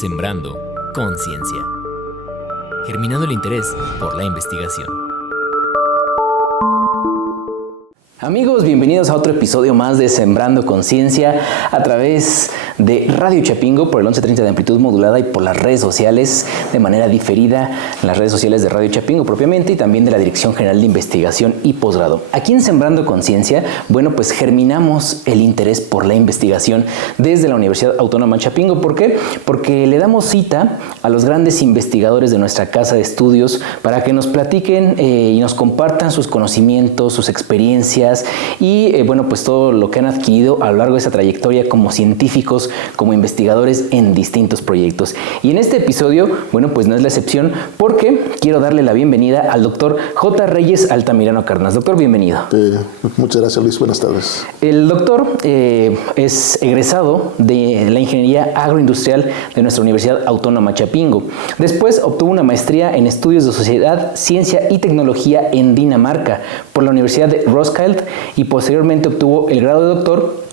Sembrando conciencia. Germinando el interés por la investigación. Amigos, bienvenidos a otro episodio más de Sembrando Conciencia a través de Radio Chapingo por el 1130 de amplitud modulada y por las redes sociales de manera diferida, en las redes sociales de Radio Chapingo propiamente y también de la Dirección General de Investigación y Posgrado. Aquí en Sembrando Conciencia, pues germinamos el interés por la investigación desde la Universidad Autónoma de Chapingo. ¿Por qué? Porque le damos cita a los grandes investigadores de nuestra casa de estudios para que nos platiquen y nos compartan sus conocimientos, sus experiencias y pues todo lo que han adquirido a lo largo de esa trayectoria como científicos, como investigadores en distintos proyectos. Y en este episodio, pues no es la excepción porque quiero darle la bienvenida al doctor J. Reyes Altamirano Cárdenas. Doctor, bienvenido. Muchas gracias, Luis. Buenas tardes. El doctor es egresado de la Ingeniería Agroindustrial de nuestra Universidad Autónoma Chapingo. Después obtuvo una maestría en Estudios de Sociedad, Ciencia y Tecnología en Dinamarca por la Universidad de Roskilde y posteriormente obtuvo el grado de doctor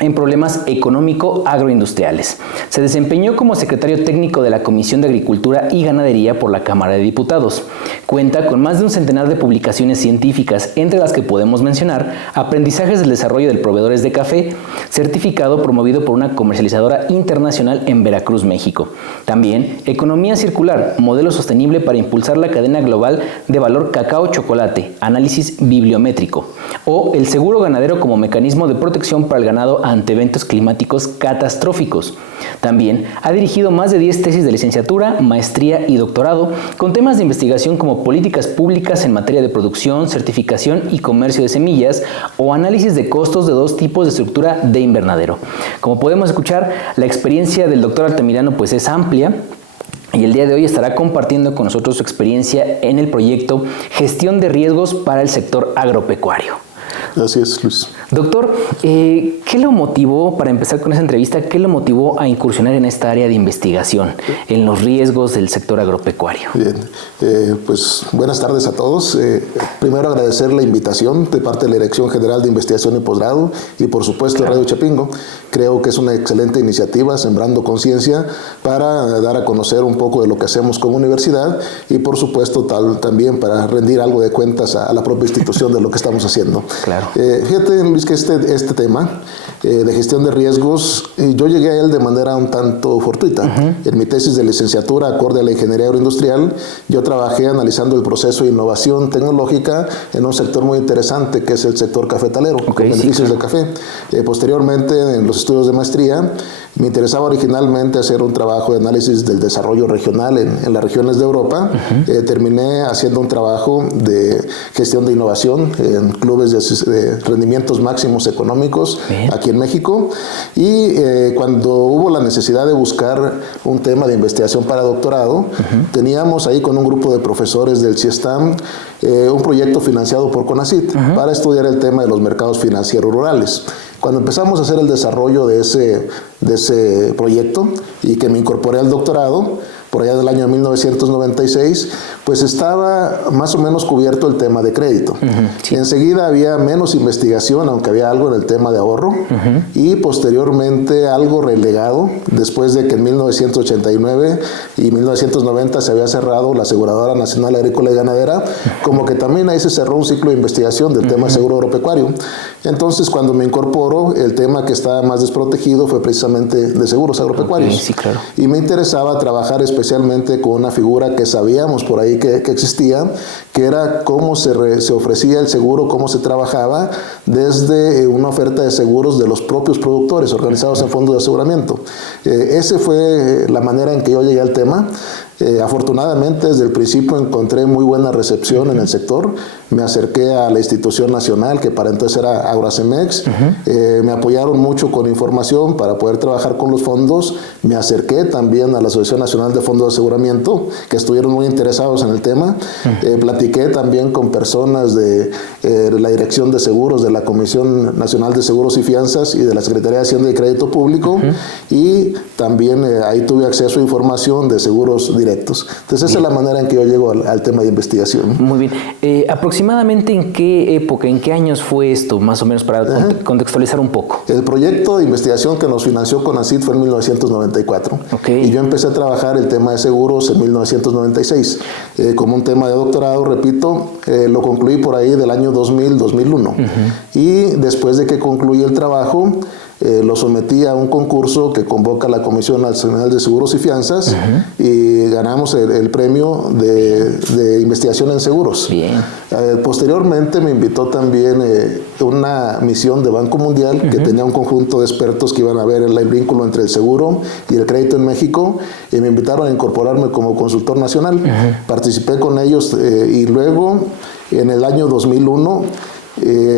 en problemas económico-agroindustriales. Se desempeñó como secretario técnico de la Comisión de Agricultura y Ganadería por la Cámara de Diputados. Cuenta con más de un centenar de publicaciones científicas, entre las que podemos mencionar Aprendizajes del desarrollo de proveedores de café, certificado promovido por una comercializadora internacional en Veracruz, México. También Economía Circular, modelo sostenible para impulsar la cadena global de valor cacao-chocolate, análisis bibliométrico. O el seguro ganadero como mecanismo de protección para el ganado ante eventos climáticos catastróficos. También ha dirigido más de 10 tesis de licenciatura, maestría y doctorado con temas de investigación como políticas públicas en materia de producción, certificación y comercio de semillas o análisis de costos de dos tipos de estructura de invernadero. Como podemos escuchar, la experiencia del doctor Altamirano es amplia. Y el día de hoy estará compartiendo con nosotros su experiencia en el proyecto Gestión de Riesgos para el Sector Agropecuario. Así es, Luis. Doctor, ¿qué lo motivó, para empezar con esa entrevista, qué lo motivó a incursionar en esta área de investigación, en los riesgos del sector agropecuario? Bien, buenas tardes a todos. Primero agradecer la invitación de parte de la Dirección General de Investigación y Posgrado y por supuesto Radio Chapingo. Creo que es una excelente iniciativa, Sembrando Conciencia, para dar a conocer un poco de lo que hacemos como universidad y por supuesto también para rendir algo de cuentas a la propia institución de lo que estamos haciendo. Claro. Fíjate, Luis, que este tema de gestión de riesgos, yo llegué a él de manera un tanto fortuita. En mi tesis de licenciatura, acorde a la ingeniería agroindustrial, yo trabajé analizando el proceso de innovación tecnológica en un sector muy interesante que es el sector cafetalero, con beneficios del café. Posteriormente, en los estudios de maestría, me interesaba originalmente hacer un trabajo de análisis del desarrollo regional en las regiones de Europa. Terminé haciendo un trabajo de gestión de innovación en clubes de rendimientos máximos económicos aquí en México. Y cuando hubo la necesidad de buscar un tema de investigación para doctorado, teníamos ahí con un grupo de profesores del CIESTAM un proyecto financiado por CONACYT para estudiar el tema de los mercados financieros rurales. Cuando empezamos a hacer el desarrollo de ese proyecto y que me incorporé al doctorado, por allá del año 1996, estaba más o menos cubierto el tema de crédito. Sí. Enseguida había menos investigación, aunque había algo en el tema de ahorro, y posteriormente algo relegado, después de que en 1989 y 1990 se había cerrado la Aseguradora Nacional Agrícola y Ganadera, como que también ahí se cerró un ciclo de investigación del tema de seguro agropecuario. Entonces, cuando me incorporo, el tema que estaba más desprotegido fue precisamente de seguros agropecuarios. Sí, claro. Y me interesaba trabajar especialmente con una figura que sabíamos por ahí que existía, que era cómo se ofrecía el seguro, cómo se trabajaba desde una oferta de seguros de los propios productores organizados en fondos de aseguramiento. Esa fue la manera en que yo llegué al tema. Afortunadamente, desde el principio encontré muy buena recepción en el sector. Me acerqué a la institución nacional, que para entonces era Agroacemex. Me apoyaron mucho con información para poder trabajar con los fondos. Me acerqué también a la Asociación Nacional de Fondos de Aseguramiento, que estuvieron muy interesados en el tema. Platiqué Platiqué también con personas de la Dirección de Seguros, de la Comisión Nacional de Seguros y Fianzas y de la Secretaría de Hacienda y Crédito Público, y también ahí tuve acceso a información de seguros directos. Entonces esa es la manera en que yo llego al tema de investigación. Muy bien. ¿Aproximadamente en qué época, en qué años fue esto, más o menos, para contextualizar un poco? El proyecto de investigación que nos financió CONACYT fue en 1994. Y yo empecé a trabajar el tema de seguros en 1996. Como un tema de doctorado, repito, lo concluí por ahí del año 2000-2001. Y después de que concluí el trabajo, lo sometí a un concurso que convoca la Comisión Nacional de Seguros y Fianzas, y ganamos el premio de investigación en seguros. Bien. Posteriormente me invitó también una misión de Banco Mundial que tenía un conjunto de expertos que iban a ver el vínculo entre el seguro y el crédito en México, y me invitaron a incorporarme como consultor nacional. Participé con ellos y luego en el año 2001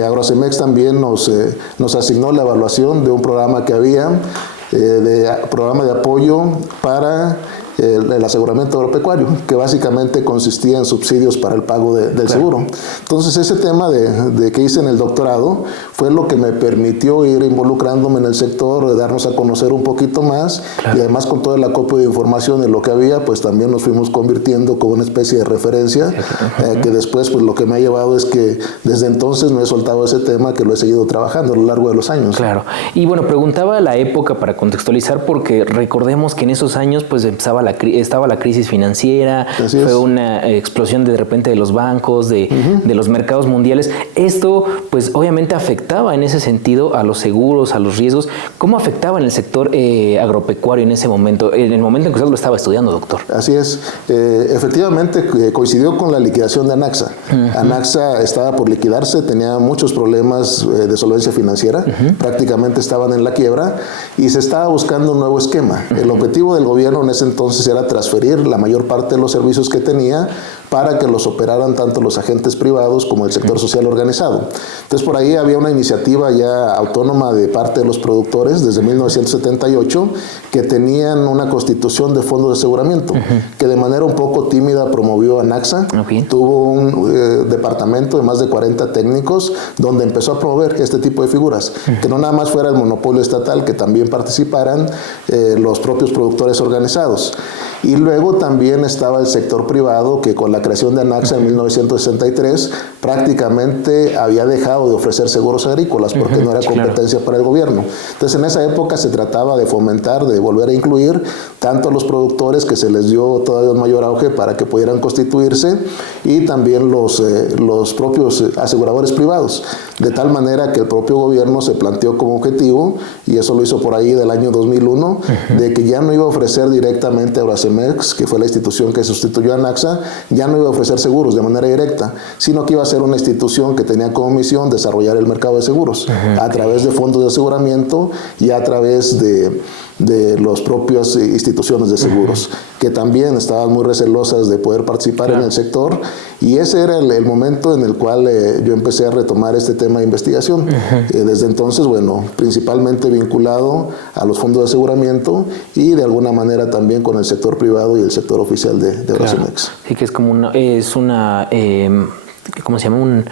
Agrocemex también nos asignó la evaluación de un programa que había, programa de apoyo para el aseguramiento agropecuario, que básicamente consistía en subsidios para el pago del seguro. Entonces ese tema de que hice en el doctorado fue lo que me permitió ir involucrándome en el sector, darnos a conocer un poquito más, y además con todo el acopio de información en lo que había, pues también nos fuimos convirtiendo como una especie de referencia, que después pues lo que me ha llevado es que desde entonces no he soltado ese tema, que lo he seguido trabajando a lo largo de los años. Claro. Y bueno, preguntaba la época para contextualizar, porque recordemos que en esos años pues estaba la crisis financiera, fue una explosión de repente de los bancos, de los mercados mundiales. Esto pues obviamente afectaba en ese sentido a los seguros, a los riesgos. ¿Cómo afectaba en el sector agropecuario en ese momento, en el momento en que usted lo estaba estudiando, doctor? Así es. Efectivamente coincidió con la liquidación de Anaxa. Anaxa estaba por liquidarse, tenía muchos problemas de solvencia financiera, prácticamente estaban en la quiebra, y se estaba buscando un nuevo esquema. El objetivo del gobierno en ese entonces era transferir la mayor parte de los servicios que tenía para que los operaran tanto los agentes privados como el sector social organizado. Entonces por ahí había una iniciativa ya autónoma de parte de los productores desde 1978 que tenían una constitución de fondos de aseguramiento que de manera un poco tímida promovió Anaxa. Tuvo un departamento de más de 40 técnicos donde empezó a promover este tipo de figuras, que no nada más fuera el monopolio estatal, que también participaran los propios productores organizados. Y luego también estaba el sector privado, que con la creación de Anaxa en 1963 prácticamente había dejado de ofrecer seguros agrícolas porque no era competencia para el gobierno. Entonces en esa época se trataba de fomentar, de volver a incluir tanto a los productores, que se les dio todavía un mayor auge para que pudieran constituirse, y también los propios aseguradores privados, de tal manera que el propio gobierno se planteó como objetivo, y eso lo hizo por ahí del año 2001, de que ya no iba a ofrecer directamente a Agrocemex, que fue la institución que sustituyó a Anaxa, ya no iba a ofrecer seguros de manera directa, sino que iba a ser una institución que tenía como misión desarrollar el mercado de seguros a través de fondos de aseguramiento y a través de las propias instituciones de seguros, que también estaban muy recelosas de poder participar en el sector, y ese era el momento en el cual yo empecé a retomar este tema de investigación. Desde entonces, bueno, principalmente vinculado a los fondos de aseguramiento y de alguna manera también con el sector privado y el sector oficial de Agrocemex. Sí, que es como una ¿cómo se llama?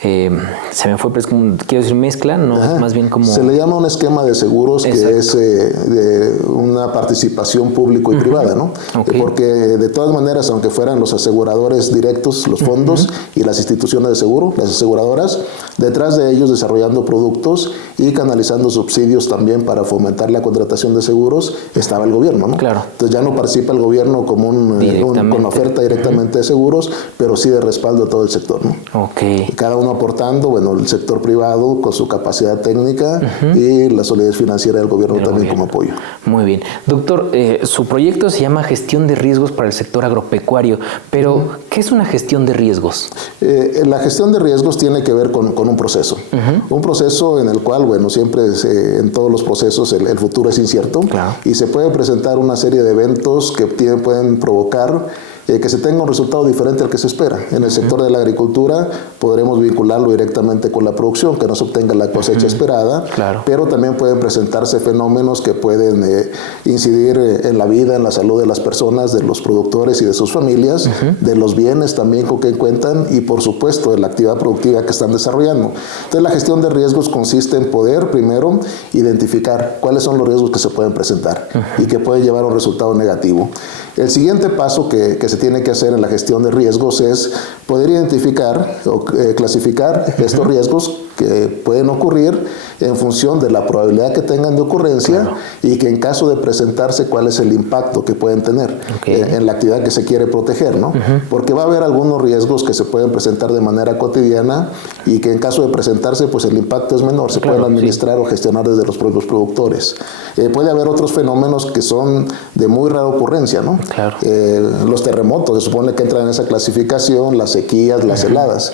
Se me fue, pero es como, quiero decir, mezcla, ¿no? Es más bien como... Se le llama un esquema de seguros. Exacto. Que es de una participación público y privada, ¿no? Porque de todas maneras, aunque fueran los aseguradores directos, los fondos y las instituciones de seguro, las aseguradoras, detrás de ellos desarrollando productos y canalizando subsidios también para fomentar la contratación de seguros, estaba el gobierno, ¿no? Claro. Entonces ya no participa el gobierno como con oferta directamente de seguros, pero sí de respaldo a todo el sector, ¿no? Cada uno aportando, bueno, el sector privado con su capacidad técnica y la solidez financiera del gobierno también como apoyo. Muy bien. Doctor, su proyecto se llama Gestión de Riesgos para el Sector Agropecuario, pero ¿qué es una gestión de riesgos? La gestión de riesgos tiene que ver con un proceso. Un proceso en el cual, bueno, siempre en todos los procesos el futuro es incierto, y se puede presentar una serie de eventos que pueden provocar que se tenga un resultado diferente al que se espera. En el sector de la agricultura podremos vincularlo directamente con la producción, que no se obtenga la cosecha esperada, pero también pueden presentarse fenómenos que pueden incidir en la vida, en la salud de las personas, de los productores y de sus familias, de los bienes también con que cuentan y por supuesto de la actividad productiva que están desarrollando. Entonces la gestión de riesgos consiste en poder primero identificar cuáles son los riesgos que se pueden presentar y que pueden llevar a un resultado negativo. El siguiente paso que se tiene que hacer en la gestión de riesgos es poder identificar o clasificar estos riesgos que pueden ocurrir en función de la probabilidad que tengan de ocurrencia y que en caso de presentarse cuál es el impacto que pueden tener en la actividad que se quiere proteger, ¿no? Porque va a haber algunos riesgos que se pueden presentar de manera cotidiana y que en caso de presentarse pues el impacto es menor, se pueden administrar o gestionar desde los propios productores. Puede haber otros fenómenos que son de muy rara ocurrencia, ¿no? Los terremotos, se supone que entran en esa clasificación, las sequías, las heladas.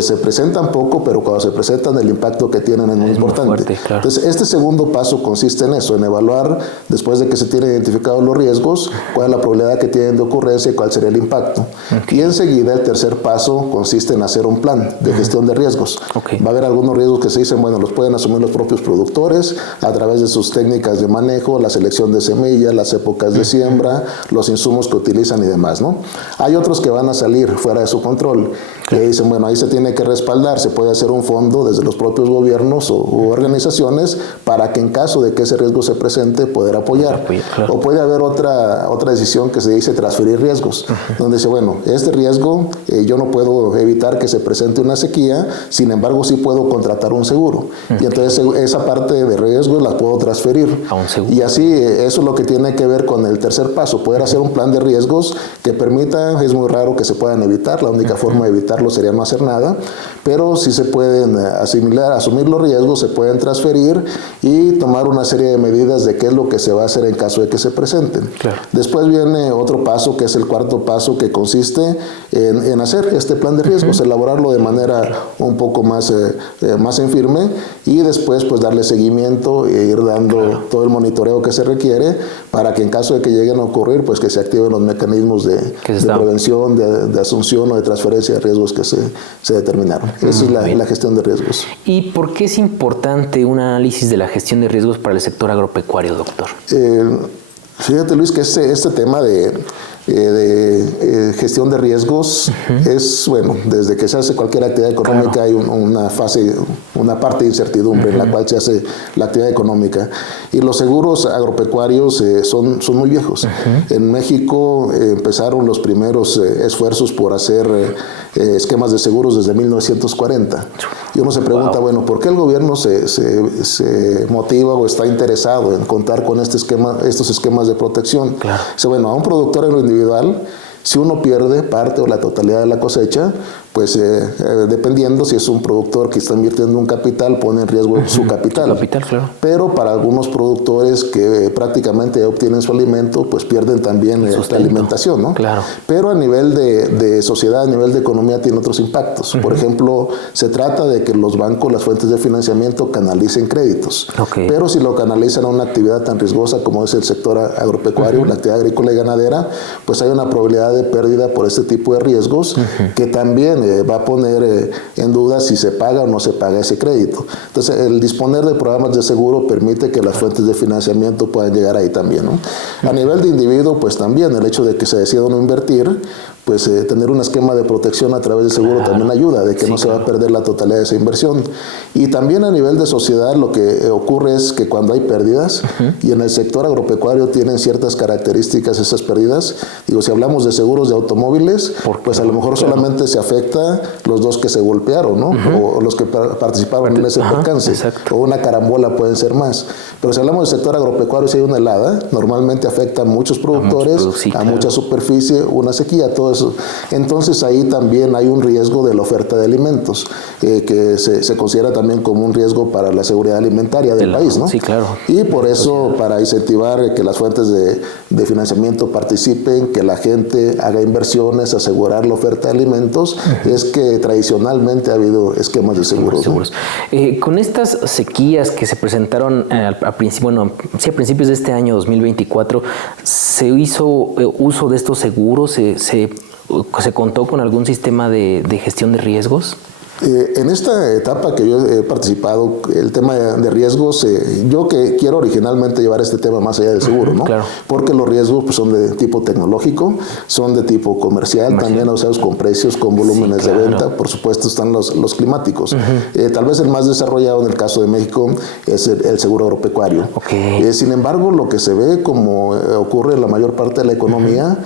Se presentan poco, pero cuando se presentan el impacto que tienen es muy importante. Fuerte, Entonces, este segundo paso consiste en eso, en evaluar, después de que se tienen identificados los riesgos, cuál es la probabilidad que tienen de ocurrencia y cuál sería el impacto. Y enseguida, el tercer paso consiste en hacer un plan de gestión de riesgos. Va a haber algunos riesgos que se dicen, bueno, los pueden asumir los propios productores a través de sus técnicas de manejo, la selección de semillas, las épocas de siembra, los insumos que utilizan y demás, ¿no? Hay otros que van a salir fuera de su control, que dicen, bueno, ahí se tiene que respaldar, se puede hacer un fondo desde los propios gobiernos u organizaciones para que en caso de que ese riesgo se presente, poder apoyar. O puede haber otra decisión que se dice transferir riesgos, donde dice, bueno, este riesgo yo no puedo evitar que se presente una sequía, sin embargo sí puedo contratar un seguro. Y entonces esa parte de riesgos la puedo transferir. A un seguro. Y así eso es lo que tiene que ver con el tercer paso, poder hacer un plan de riesgos que permita, es muy raro que se puedan evitar, la única forma de evitarlo sería no hacer nada, pero sí se pueden asumir los riesgos, se pueden transferir y tomar una serie de medidas de qué es lo que se va a hacer en caso de que se presenten. Después viene otro paso, que es el cuarto paso, que consiste en hacer este plan de riesgos, elaborarlo de manera un poco más en firme y después pues darle seguimiento e ir dando todo el monitoreo que se requiere para que en caso de que lleguen a ocurrir, pues que se activen los mecanismos de prevención, de asunción o de transferencia de riesgos que se determinaron. Esa es la gestión de riesgos. ¿Y por qué es importante un análisis de la gestión de riesgos para el sector agropecuario, doctor? Fíjate, Luis, que este tema de gestión de riesgos es, bueno, desde que se hace cualquier actividad económica hay una parte de incertidumbre en la cual se hace la actividad económica. Y los seguros agropecuarios son muy viejos. En México empezaron los primeros esfuerzos por hacer esquemas de seguros desde 1940. Y uno se pregunta, bueno, ¿por qué el gobierno se motiva o está interesado en contar con estos esquemas de protección? Dice, bueno, a un productor en lo individual, si uno pierde parte o la totalidad de la cosecha, pues dependiendo si es un productor que está invirtiendo un capital, pone en riesgo su capital. Pero para algunos productores que prácticamente obtienen su alimento, pues pierden también la alimentación, ¿no? Pero a nivel de sociedad, a nivel de economía, tiene otros impactos. Por ejemplo, se trata de que los bancos, las fuentes de financiamiento, canalicen créditos. Pero si lo canalizan a una actividad tan riesgosa como es el sector agropecuario, la actividad agrícola y ganadera, pues hay una probabilidad de pérdida por este tipo de riesgos que también va a poner en duda si se paga o no se paga ese crédito. Entonces, el disponer de programas de seguro permite que las fuentes de financiamiento puedan llegar ahí también, ¿no? A nivel de individuo, pues también el hecho de que se decida no invertir, pues tener un esquema de protección a través del seguro también ayuda, de que no se va a perder la totalidad de esa inversión. Y también a nivel de sociedad lo que ocurre es que cuando hay pérdidas, y en el sector agropecuario tienen ciertas características esas pérdidas, digo, si hablamos de seguros de automóviles, pues a lo mejor solamente se afecta los dos que se golpearon, ¿no? O los que participaron en ese percance, o una carambola pueden ser más. Pero si hablamos del sector agropecuario, si hay una helada, normalmente afecta a muchos productores, a mucha superficie, una sequía, todo eso. Entonces ahí también hay un riesgo de la oferta de alimentos, que se considera también como un riesgo para la seguridad alimentaria del país, ¿no? Sí, claro. Y por eso, para incentivar que las fuentes de financiamiento participen, que la gente haga inversiones, asegurar la oferta de alimentos, es que tradicionalmente ha habido esquemas de seguros. Con estas sequías que se presentaron a principios de este año 2024, ¿se hizo uso de estos seguros? ¿Se contó con algún sistema de gestión de riesgos? En esta etapa que yo he participado, el tema de riesgos, yo que quiero originalmente llevar este tema más allá del seguro, ¿no? Claro. Porque los riesgos pues, son de tipo tecnológico, son de tipo comercial, también asociados con precios, con volúmenes de venta, por supuesto están los climáticos. Tal vez el más desarrollado en el caso de México es el seguro agropecuario. Sin embargo, lo que se ve como ocurre en la mayor parte de la economía,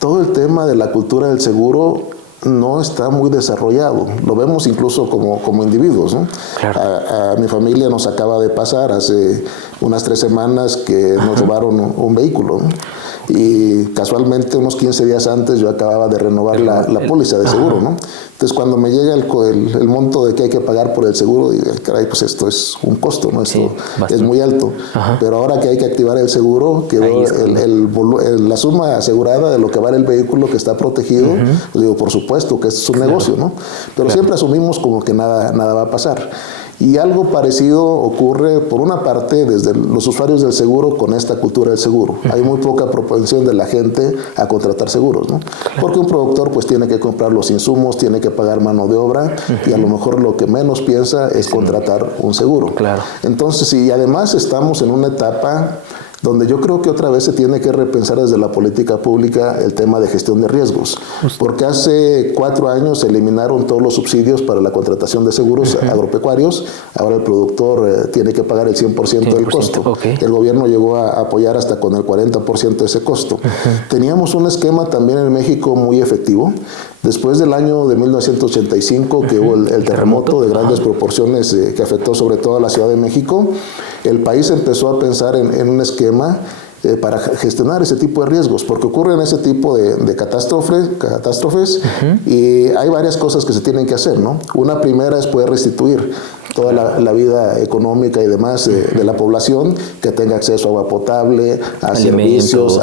todo el tema de la cultura del seguro no está muy desarrollado. Lo vemos incluso como individuos, ¿no? Claro. A mi familia nos acaba de pasar hace unas 3 semanas que nos robaron un vehículo, ¿no? Y casualmente unos 15 días antes yo acababa de renovar la póliza de seguro, ¿no? Entonces cuando me llega el monto de que hay que pagar por el seguro, digo, caray, pues esto es un costo, ¿no? Esto es muy alto. Pero ahora que hay que activar el seguro, que la suma asegurada de lo que vale el vehículo que está protegido, pues digo, por supuesto que esto es un negocio, ¿no? Pero siempre asumimos como que nada va a pasar. Y algo parecido ocurre, por una parte, desde los usuarios del seguro con esta cultura del seguro. Hay muy poca propensión de la gente a contratar seguros, ¿no? Porque un productor pues tiene que comprar los insumos, tiene que pagar mano de obra y a lo mejor lo que menos piensa es contratar un seguro. Entonces, y además estamos en una etapa donde yo creo que otra vez se tiene que repensar desde la política pública el tema de gestión de riesgos, porque hace 4 años se eliminaron todos los subsidios para la contratación de seguros agropecuarios. Ahora el productor tiene que pagar el 100% del costo. El gobierno llegó a apoyar hasta con el 40% de ese costo. Teníamos un esquema también en México muy efectivo. Después del año de 1985, que hubo el terremoto de grandes proporciones que afectó sobre todo a la Ciudad de México, el país empezó a pensar en un esquema para gestionar ese tipo de riesgos, porque ocurren ese tipo de catástrofes y hay varias cosas que se tienen que hacer, ¿no? Una primera es poder restituir toda la vida económica y demás de la población, que tenga acceso a agua potable, a alimentos,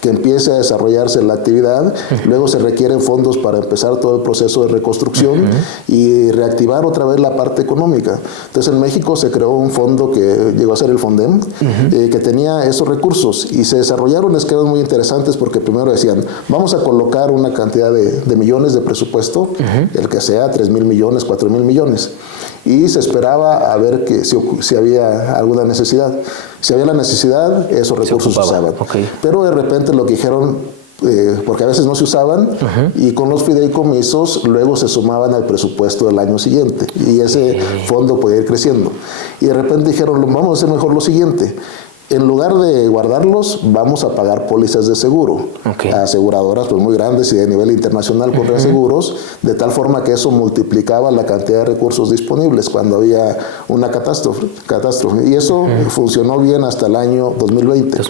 que empiece a desarrollarse la actividad. Luego se requieren fondos para empezar todo el proceso de reconstrucción y reactivar otra vez la parte económica. Entonces en México se creó un fondo que llegó a ser el FONDEM, que tenía esos recursos y se desarrollaron esquemas muy interesantes, porque primero decían, vamos a colocar una cantidad de millones de presupuesto, el que sea 3,000 millones, 4,000 millones. Y se esperaba a ver que si había alguna necesidad. Si había la necesidad, esos recursos se usaban. Pero de repente lo que dijeron, porque a veces no se usaban, y con los fideicomisos luego se sumaban al presupuesto del año siguiente, y ese fondo podía ir creciendo. Y de repente dijeron, vamos a hacer mejor lo siguiente. En lugar de guardarlos, vamos a pagar pólizas de seguro a aseguradoras pues, muy grandes y de nivel internacional con reaseguros, de tal forma que eso multiplicaba la cantidad de recursos disponibles cuando había una catástrofe. Y eso funcionó bien hasta el año 2020.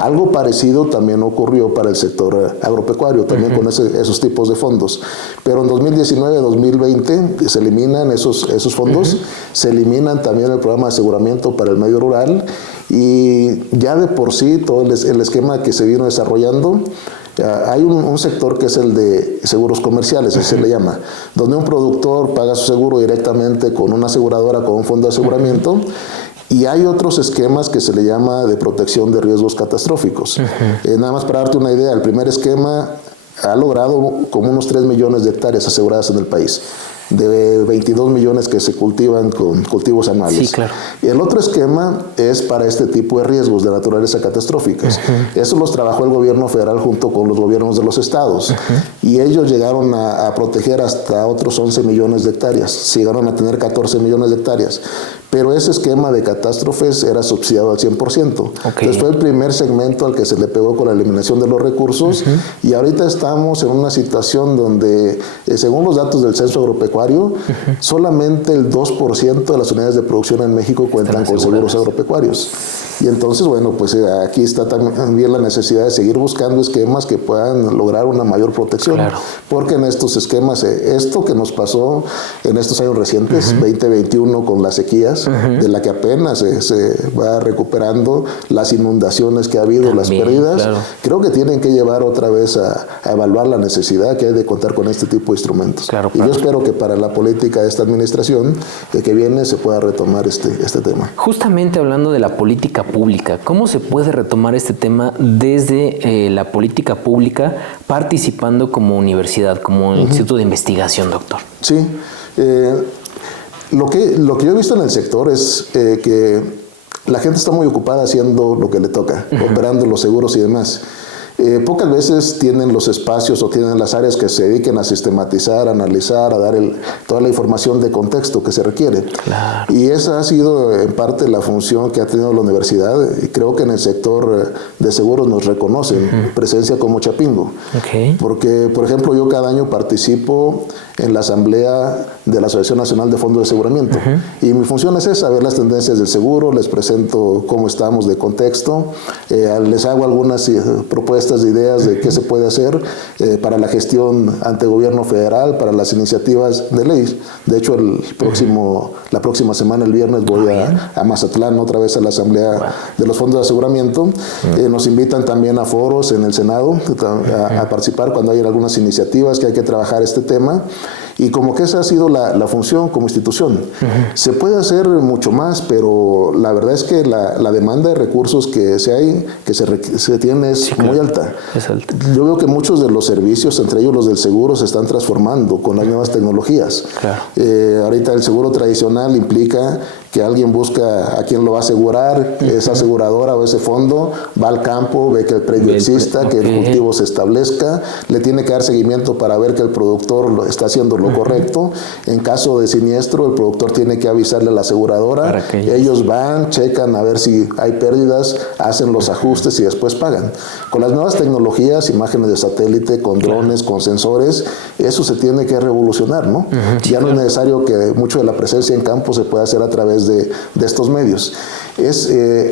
Algo parecido también ocurrió para el sector agropecuario, también con esos tipos de fondos. Pero en 2019-2020 se eliminan esos fondos, se eliminan también el programa de aseguramiento para el medio rural, y ya de por sí todo el esquema que se vino desarrollando, hay un sector que es el de seguros comerciales, así se le llama, donde un productor paga su seguro directamente con una aseguradora, con un fondo de aseguramiento, y hay otros esquemas que se le llama de protección de riesgos catastróficos. Nada más para darte una idea, el primer esquema ha logrado como unos 3 millones de hectáreas aseguradas en el país, de 22 millones que se cultivan con cultivos anuales. Y el otro esquema es para este tipo de riesgos de naturaleza catastróficas. Eso los trabajó el gobierno federal junto con los gobiernos de los estados. Y ellos llegaron a proteger hasta otros 11 millones de hectáreas. Llegaron a tener 14 millones de hectáreas. Pero ese esquema de catástrofes era subsidiado al 100%. Entonces fue el primer segmento al que se le pegó con la eliminación de los recursos, y ahorita estamos en una situación donde, según los datos del Censo Agropecuario, solamente el 2% de las unidades de producción en México cuentan con seguros agropecuarios. Y entonces, bueno, pues aquí está también la necesidad de seguir buscando esquemas que puedan lograr una mayor protección. Claro. Porque en estos esquemas, esto que nos pasó en estos años recientes, 2021 con las sequías, de la que apenas se va recuperando, las inundaciones que ha habido, también, las pérdidas, claro, creo que tienen que llevar otra vez a evaluar la necesidad que hay de contar con este tipo de instrumentos. Claro, y yo espero que para la política de esta administración que viene se pueda retomar este tema. Justamente hablando de la política pública, ¿cómo se puede retomar este tema desde la política pública participando como universidad, como instituto de investigación, doctor? Sí, lo que yo he visto en el sector es que la gente está muy ocupada haciendo lo que le toca, operando los seguros y demás. Pocas veces tienen los espacios o tienen las áreas que se dediquen a sistematizar, a analizar, a dar toda la información de contexto que se requiere. Claro. Y esa ha sido en parte la función que ha tenido la universidad, y creo que en el sector de seguros nos reconocen presencia como Chapingo. Okay. Porque, por ejemplo, yo cada año participo en la asamblea de la Asociación Nacional de Fondos de Aseguramiento. Y mi función es esa, ver las tendencias del seguro, les presento cómo estamos de contexto, les hago algunas propuestas de ideas de qué se puede hacer para la gestión ante gobierno federal, para las iniciativas de ley. De hecho, la próxima semana, el viernes, voy a Mazatlán otra vez a la asamblea de los fondos de aseguramiento. Nos invitan también a foros en el Senado a participar cuando hay algunas iniciativas que hay que trabajar este tema. Y como que esa ha sido la función como institución. Se puede hacer mucho más, pero la verdad es que la demanda de recursos que se tiene es muy alta. Es alta. Yo veo que muchos de los servicios, entre ellos los del seguro, se están transformando con las nuevas tecnologías. Claro. Ahorita el seguro tradicional implica que alguien busca a quién lo va a asegurar, esa aseguradora o ese fondo va al campo, ve que el predio exista, que el cultivo se establezca, le tiene que dar seguimiento para ver que el productor está haciendo lo correcto. En caso de siniestro, el productor tiene que avisarle a la aseguradora, ellos van, checan a ver si hay pérdidas, hacen los ajustes y después pagan. Con las nuevas tecnologías, imágenes de satélite, con drones, con sensores, eso se tiene que revolucionar, ¿no? Ya no es necesario que mucho de la presencia en campo se pueda hacer a través de estos medios.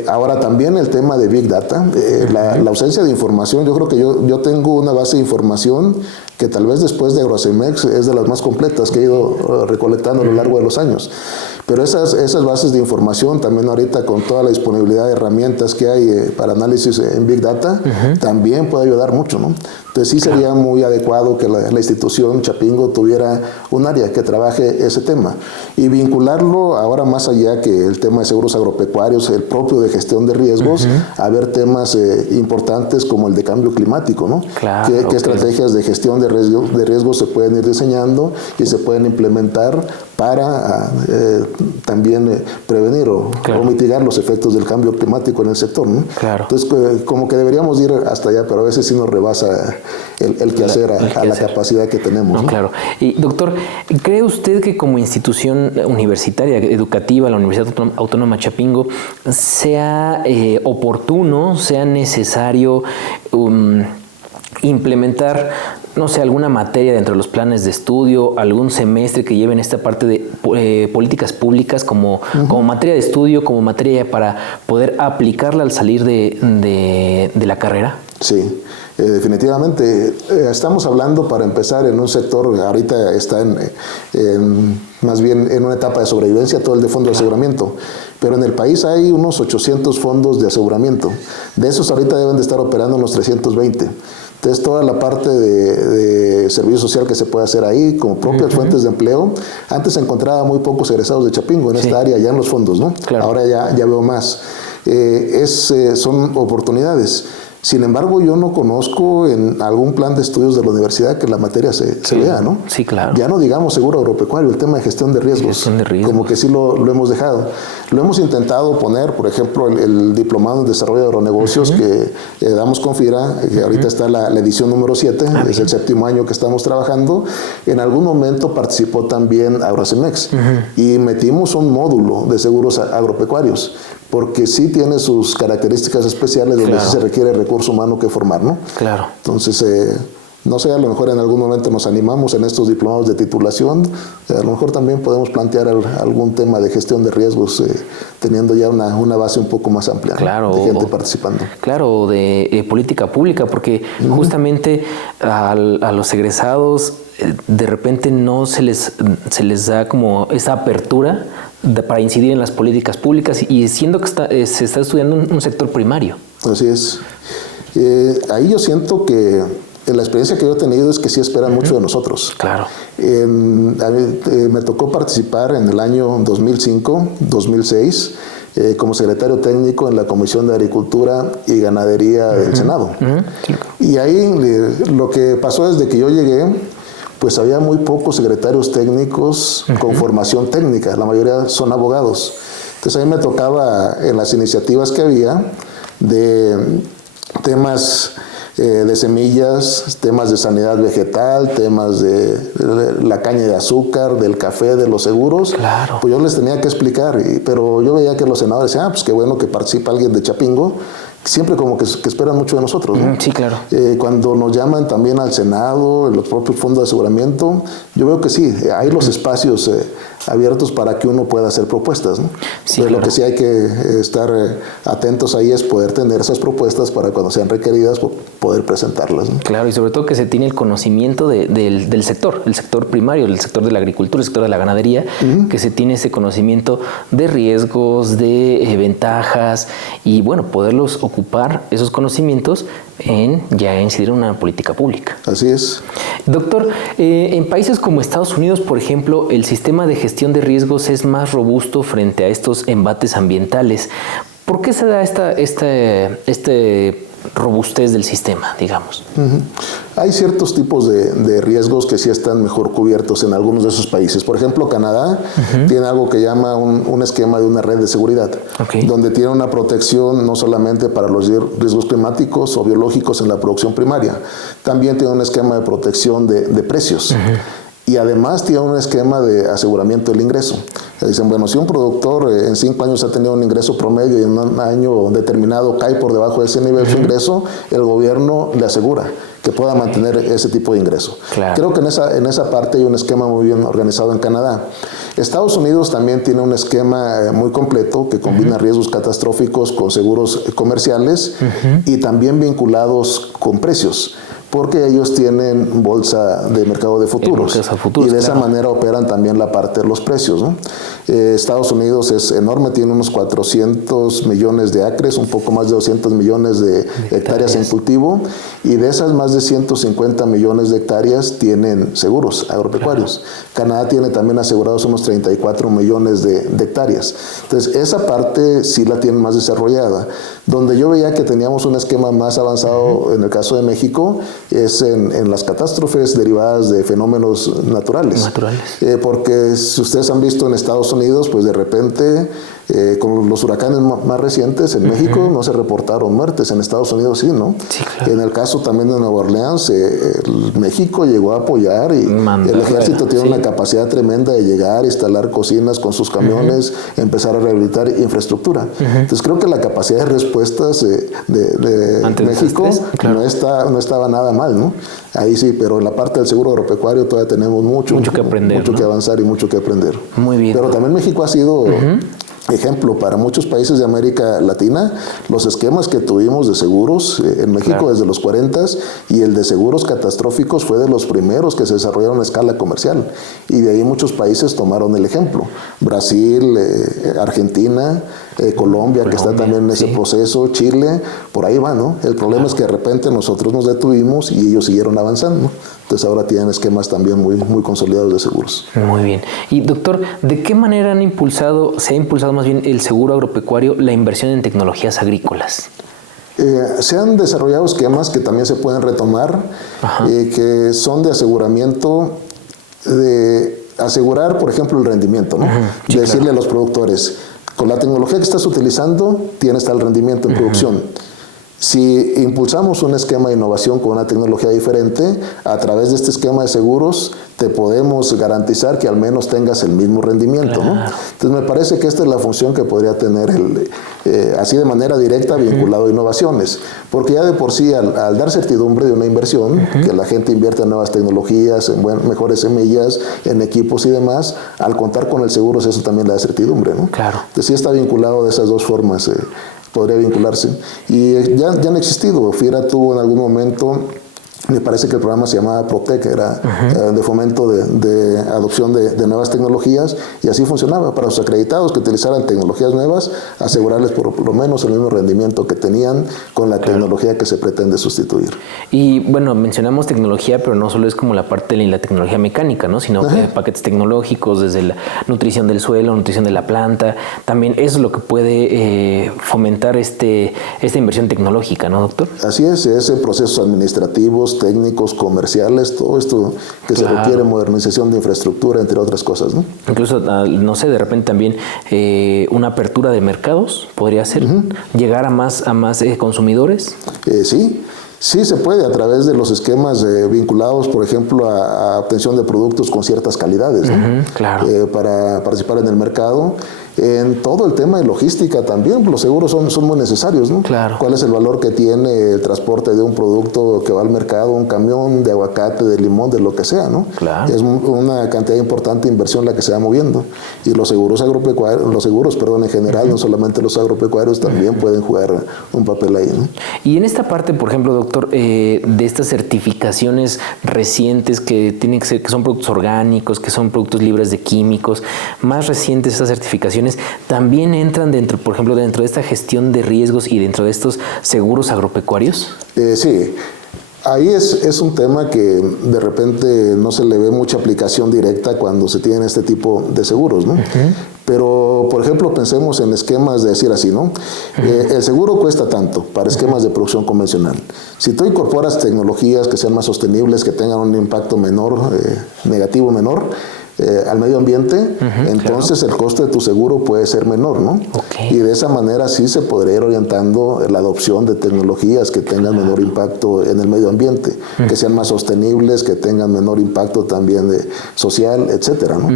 Ahora también el tema de Big Data, la ausencia de información. Yo creo que yo tengo una base de información que tal vez después de Agrocemex es de las más completas que he ido recolectando a lo largo de los años. Pero esas bases de información, también ahorita con toda la disponibilidad de herramientas que hay para análisis en Big Data, también puede ayudar mucho, ¿no? Entonces sí sería muy adecuado que la institución Chapingo tuviera un área que trabaje ese tema y vincularlo ahora más allá que el tema de seguros agropecuarios, el propio de gestión de riesgos, a ver temas importantes como el de cambio climático, ¿no? Claro, ¿Qué estrategias de gestión de riesgos se pueden ir diseñando y se pueden implementar para también prevenir o mitigar los efectos del cambio climático en el sector, ¿no? Claro. Entonces, como que deberíamos ir hasta allá, pero a veces sí nos rebasa el quehacer a la capacidad que tenemos. No, ¿no? Claro. Y doctor, ¿cree usted que como institución universitaria, educativa, la Universidad Autónoma Chapingo, sea oportuno, sea necesario implementar, no sé, alguna materia dentro de los planes de estudio, algún semestre que lleven esta parte de políticas públicas como materia de estudio, como materia para poder aplicarla al salir de la carrera? Sí, definitivamente. Estamos hablando, para empezar, en un sector, ahorita está más bien en una etapa de sobrevivencia, todo el de fondo de aseguramiento. Pero en el país hay unos 800 fondos de aseguramiento. De esos ahorita deben de estar operando unos 320. Entonces, toda la parte de servicio social que se puede hacer ahí, como propias fuentes de empleo. Antes se encontraba muy pocos egresados de Chapingo en esta área, ya en los fondos, ¿no? Claro. Ahora ya veo más. Son oportunidades. Sin embargo, yo no conozco en algún plan de estudios de la universidad que la materia se vea, ¿no? Sí, claro. Ya no digamos seguro agropecuario, el tema de gestión de riesgos. Como que sí lo hemos dejado. Lo hemos intentado poner, por ejemplo, el diplomado en desarrollo de agronegocios que damos con FIRA, que ahorita está la edición número 7, es el 7º año que estamos trabajando. En algún momento participó también Agrocemex y metimos un módulo de seguros agropecuarios, porque sí tiene sus características especiales donde sí se requiere recurso humano que formar, ¿no? Claro. Entonces, No sé, a lo mejor en algún momento nos animamos en estos diplomados de titulación, a lo mejor también podemos plantear algún tema de gestión de riesgos, teniendo ya una base un poco más amplia, claro, ¿no? De gente participando. Claro, de política pública, porque justamente a los egresados de repente no se les da como esa apertura para incidir en las políticas públicas, y siendo que se está estudiando un sector primario. Así es. Ahí yo siento que la experiencia que yo he tenido es que sí esperan mucho de nosotros. Claro. A mí, me tocó participar en el año 2005-2006 como secretario técnico en la Comisión de Agricultura y Ganadería del Senado. Y ahí lo que pasó desde que yo llegué, pues había muy pocos secretarios técnicos con formación técnica, la mayoría son abogados. Entonces a mí me tocaba en las iniciativas que había de temas de semillas, temas de sanidad vegetal, temas de la caña de azúcar, del café, de los seguros. Claro. Pues yo les tenía que explicar, pero yo veía que los senadores decían, pues qué bueno que participa alguien de Chapingo. Siempre como que esperan mucho de nosotros, ¿no? Sí, claro. Cuando nos llaman también al Senado, en los propios fondos de aseguramiento, yo veo que sí, hay los espacios abiertos para que uno pueda hacer propuestas, ¿no? Sí, Lo que sí hay que estar atentos ahí es poder tener esas propuestas para cuando sean requeridas poder presentarlas, ¿no? Claro, y sobre todo que se tiene el conocimiento del sector, el sector primario, el sector de la agricultura, el sector de la ganadería, que se tiene ese conocimiento de riesgos, de ventajas, y bueno, poderlos ocupar esos conocimientos en ya incidir en una política pública. Así es. Doctor, en países como Estados Unidos, por ejemplo, el sistema de gestión de riesgos es más robusto frente a estos embates ambientales. ¿Por qué se da este robustez del sistema, digamos? Hay ciertos tipos de riesgos que sí están mejor cubiertos en algunos de esos países. Por ejemplo, Canadá tiene algo que llama un esquema de una red de seguridad, donde tiene una protección no solamente para los riesgos climáticos o biológicos en la producción primaria, también tiene un esquema de protección de precios. Y además tiene un esquema de aseguramiento del ingreso. Dicen, bueno, si un productor en 5 años ha tenido un ingreso promedio y en un año determinado cae por debajo de ese nivel su ingreso, el gobierno le asegura que pueda mantener ese tipo de ingreso. Claro. Creo que en esa parte hay un esquema muy bien organizado en Canadá. Estados Unidos también tiene un esquema muy completo que combina riesgos catastróficos con seguros comerciales y también vinculados con precios, porque ellos tienen bolsa de mercado de futuros, y de esa manera operan también la parte de los precios, ¿no? Estados Unidos es enorme, tiene unos 400 millones de acres, un poco más de 200 millones de hectáreas en cultivo, y de esas más de 150 millones de hectáreas tienen seguros agropecuarios. Canadá tiene también asegurados unos 34 millones de hectáreas. Entonces, esa parte sí la tienen más desarrollada. Donde yo veía que teníamos un esquema más avanzado en el caso de México es en las catástrofes derivadas de fenómenos naturales. Porque si ustedes han visto en Estados Unidos, pues de repente con los huracanes más recientes en México no se reportaron muertes, en Estados Unidos sí, ¿no? Sí, claro. En el caso también de Nueva Orleans, México llegó a apoyar y el ejército tiene una capacidad tremenda de llegar, instalar cocinas con sus camiones, empezar a rehabilitar infraestructura. Entonces creo que la capacidad de respuestas de México no estaba nada mal, ¿no? Ahí sí, pero en la parte del seguro agropecuario todavía tenemos mucho que aprender, mucho que avanzar y mucho que aprender. Muy bien. Pero también México ha sido ejemplo para muchos países de América Latina. Los esquemas que tuvimos de seguros en México desde los 40s, y el de seguros catastróficos fue de los primeros que se desarrollaron a escala comercial, y de ahí muchos países tomaron el ejemplo. Brasil, Argentina, Colombia, que está también en ese proceso, Chile, por ahí va, ¿no? El problema es que de repente nosotros nos detuvimos y ellos siguieron avanzando. Entonces ahora tienen esquemas también muy consolidados de seguros. Muy bien. Y doctor, ¿de qué manera se ha impulsado más bien el seguro agropecuario, la inversión en tecnologías agrícolas? Se han desarrollado esquemas que también se pueden retomar, que son de aseguramiento, de asegurar, por ejemplo, el rendimiento, ¿no? Sí, decirle a los productores, con la tecnología que estás utilizando, tienes tal rendimiento en producción. Si impulsamos un esquema de innovación con una tecnología diferente, a través de este esquema de seguros te podemos garantizar que al menos tengas el mismo rendimiento, claro, ¿no? Entonces me parece que esta es la función que podría tener así de manera directa vinculado a innovaciones, porque ya de por sí al dar certidumbre de una inversión, que la gente invierta en nuevas tecnologías, en mejores semillas, en equipos y demás, al contar con el seguro eso también le da certidumbre, ¿no? Claro. Entonces sí está vinculado de esas dos formas, podría vincularse. Y ya han existido. FIRA tuvo en algún momento, me parece que el programa se llamaba Protec, era de fomento de adopción de nuevas tecnologías, y así funcionaba. Para los acreditados que utilizaran tecnologías nuevas, asegurarles por lo menos el mismo rendimiento que tenían con la tecnología que se pretende sustituir. Y bueno, mencionamos tecnología, pero no solo es como la parte de la tecnología mecánica, ¿no? Sino paquetes tecnológicos, desde la nutrición del suelo, nutrición de la planta. También eso es lo que puede fomentar esta inversión tecnológica, ¿no, doctor? Así es procesos administrativos, técnicos, comerciales, todo esto que se requiere modernización de infraestructura, entre otras cosas, ¿no? Incluso, no sé, de repente también una apertura de mercados podría ser, llegar a más consumidores. Sí, se puede a través de los esquemas vinculados, por ejemplo, a obtención de productos con ciertas calidades, ¿no? Claro. Para participar en el mercado. En todo el tema de logística también, los seguros son muy necesarios, ¿no? Claro. ¿Cuál es el valor que tiene el transporte de un producto que va al mercado, un camión de aguacate, de limón, de lo que sea, ¿no? Claro. Es una cantidad importante de inversión la que se va moviendo. Y los seguros en general, no solamente los agropecuarios, también pueden jugar un papel ahí, ¿no? Y en esta parte, por ejemplo, doctor, de estas certificaciones recientes que tienen que ser, que son productos orgánicos, que son productos libres de químicos, más recientes estas certificaciones, ¿también entran dentro, por ejemplo, dentro de esta gestión de riesgos y dentro de estos seguros agropecuarios? Sí. Ahí es un tema que de repente no se le ve mucha aplicación directa cuando se tienen este tipo de seguros, ¿no? Pero, por ejemplo, pensemos en esquemas de decir así, ¿no? El seguro cuesta tanto para esquemas de producción convencional. Si tú incorporas tecnologías que sean más sostenibles, que tengan un impacto menor, negativo menor, al medio ambiente, entonces el costo de tu seguro puede ser menor, ¿no? Y de esa manera sí se podría ir orientando la adopción de tecnologías que tengan menor impacto en el medio ambiente, que sean más sostenibles, que tengan menor impacto también social, etcétera, ¿no?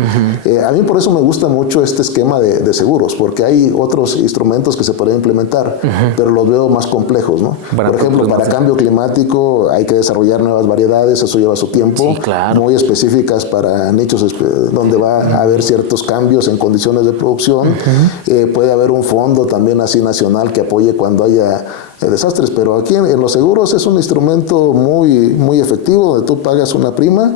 A mí por eso me gusta mucho este esquema de seguros, porque hay otros instrumentos que se podrían implementar, pero los veo más complejos, ¿no? Por ejemplo, para cambio climático hay que desarrollar nuevas variedades, eso lleva su tiempo, muy específicas para nichos donde va a haber ciertos cambios en condiciones de producción. Puede haber un fondo también así nacional que apoye cuando haya desastres, pero aquí en los seguros es un instrumento muy efectivo, donde tú pagas una prima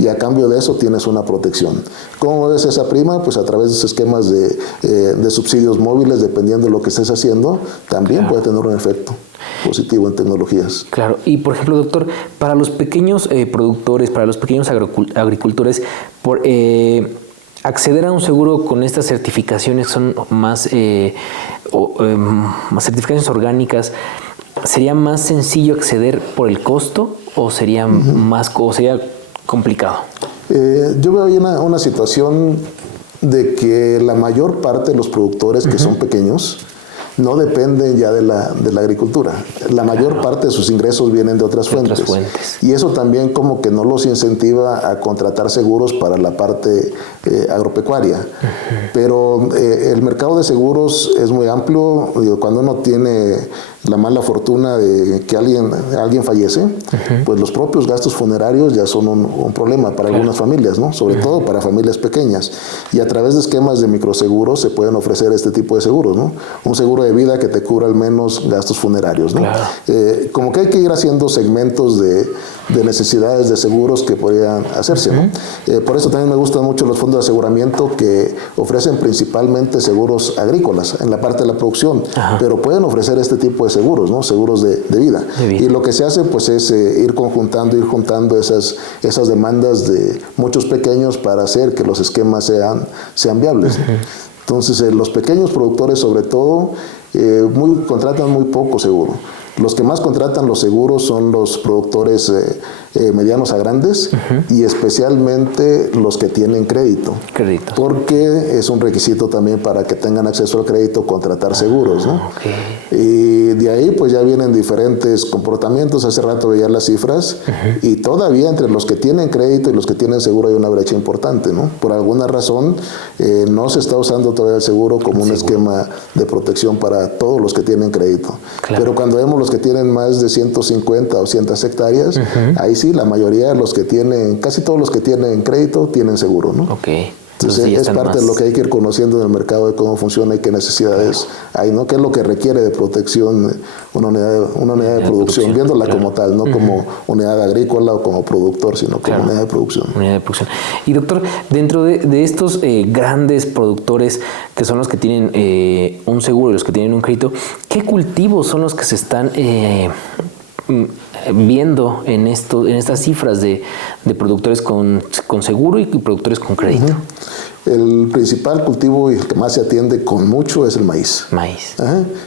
y a cambio de eso tienes una protección. ¿Cómo ves esa prima? Pues a través de esos esquemas de subsidios móviles, dependiendo de lo que estés haciendo, también puede tener un efecto positivo en tecnologías. Claro. Y, por ejemplo, doctor, para los pequeños productores, para los pequeños agricultores, acceder a un seguro con estas certificaciones que son más certificaciones orgánicas, ¿sería más sencillo acceder por el costo o sería sería complicado? Yo veo ahí una situación de que la mayor parte de los productores que son pequeños no dependen ya de la agricultura. La mayor parte de sus ingresos vienen de otras fuentes. Y eso también como que no los incentiva a contratar seguros para la parte agropecuaria. Pero el mercado de seguros es muy amplio. Cuando uno tiene la mala fortuna de que alguien fallece, pues los propios gastos funerarios ya son un problema para algunas familias, ¿no? Sobre todo para familias pequeñas. Y a través de esquemas de microseguros se pueden ofrecer este tipo de seguros, ¿no? Un seguro de vida que te cubra al menos gastos funerarios, ¿no? Como que hay que ir haciendo segmentos de necesidades de seguros que podrían hacerse, ¿no? Por eso también me gustan mucho los fondos de aseguramiento que ofrecen principalmente seguros agrícolas en la parte de la producción, pero pueden ofrecer este tipo de seguros, ¿no? Seguros de vida. Y lo que se hace pues es ir juntando esas demandas de muchos pequeños para hacer que los esquemas sean viables. Entonces los pequeños productores sobre todo contratan muy poco seguro. Los que más contratan los seguros son los productores medianos a grandes y especialmente los que tienen crédito. Porque es un requisito también para que tengan acceso al crédito contratar seguros, ¿no? Y de ahí pues ya vienen diferentes comportamientos. Hace rato veía las cifras y todavía entre los que tienen crédito y los que tienen seguro hay una brecha importante, ¿no? Por alguna razón no se está usando todavía el seguro como un esquema de protección para todos los que tienen crédito. Pero cuando vemos los que tienen más de 150 o 100 hectáreas, ahí sí, la mayoría de los que tienen, casi todos los que tienen crédito tienen seguro, ¿no? Entonces es parte de lo que hay que ir conociendo en el mercado de cómo funciona y qué necesidades hay, ¿no? ¿Qué es lo que requiere de protección una unidad de producción? Viéndola como tal, no como unidad agrícola o como productor, sino como unidad de producción. Y doctor, dentro de estos grandes productores que son los que tienen un seguro y los que tienen un crédito, ¿qué cultivos son los que se están viendo en estas cifras de productores con seguro y productores con crédito? El principal cultivo y el que más se atiende con mucho es el maíz.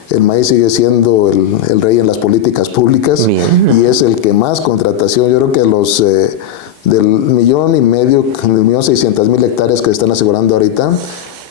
El maíz sigue siendo el rey en las políticas públicas y es el que más contratación. Yo creo que los del 1.600.000 hectáreas que están asegurando ahorita,